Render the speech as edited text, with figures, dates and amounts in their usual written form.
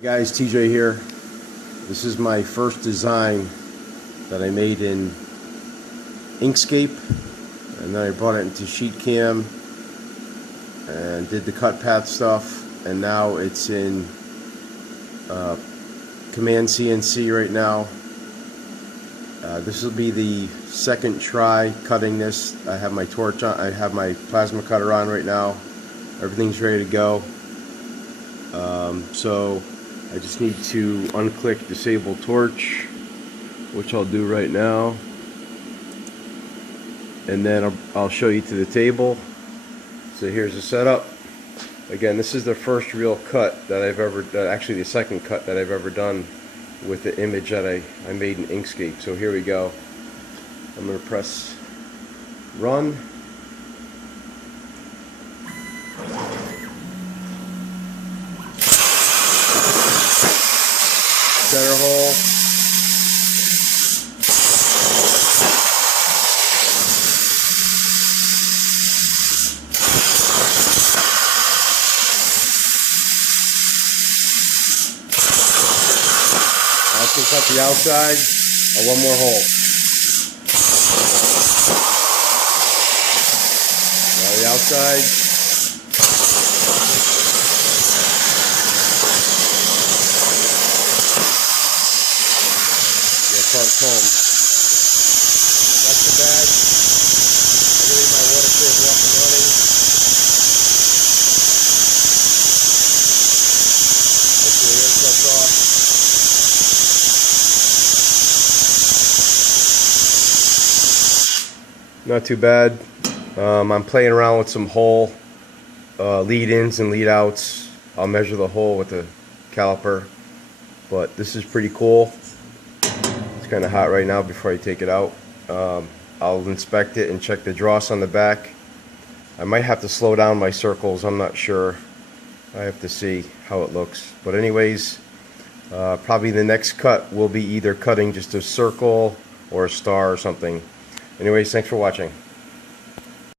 Hey guys, TJ here. This is my first design that I made in Inkscape, and then I brought it into Sheet Cam and did the cut path stuff, and now it's in Command CNC right now. This will be the second try cutting this. I have my torch on, I have my plasma cutter on right now. Everything's ready to go. So I just need to unclick disable torch, which I'll do right now, and then I'll show you to the table. So here's the setup. Again, this is the first real cut that I've ever done, actually the second cut that I've ever done with the image that I made in Inkscape. So here we go. I'm going to press run. Center hole. I can cut the outside and one more hole. Now the outside. Front comb. That's the bag. I'm going to leave my water saver up and running. Hopefully the air shuts off. Not too bad. I'm playing around with some hole lead-ins and lead-outs. I'll measure the hole with the caliper, but this is pretty cool. Kind of hot right now before I take it out. I'll inspect it and check the dross on the back. I might have to slow down my circles, I'm not sure. I have to see how it looks. But anyways, probably the next cut will be either cutting just a circle or a star or something. Anyways, thanks for watching.